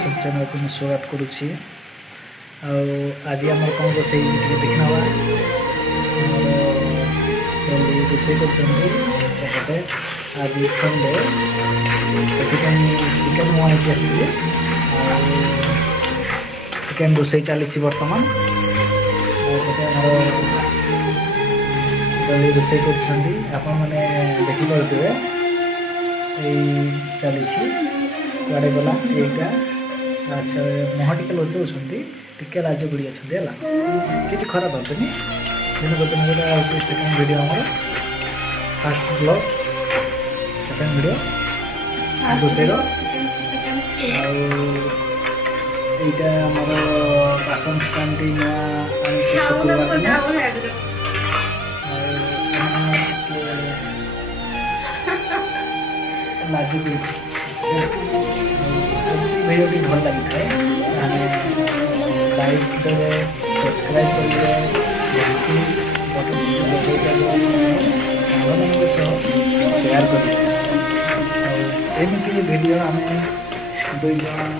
सब चैनल को मैं स्वागत करुच्ची। आज आम कौन रोसे देखी ना रोसे करते आज संडे से चिकेन मुझे आसी चिकेन रोसे चली बर्तमान रोसे कर देखिपे चली कुआड़े गला यहाँ मुह टे लजाऊँ टे लाज बुड़ी अच्छा किसी खराब भावनी दिन दिन हूँ सेकेंड वीडियो आमर फास्ट ब्लॉग सेकेंड वीडियो रोषेर आईटा आमर बासन स्टाण्ड लाज वीडियो भी भल लगी था लाइक देवे सब्सक्राइब करेंगे शेयर करेंगे एमती वीडियो आम दुई जन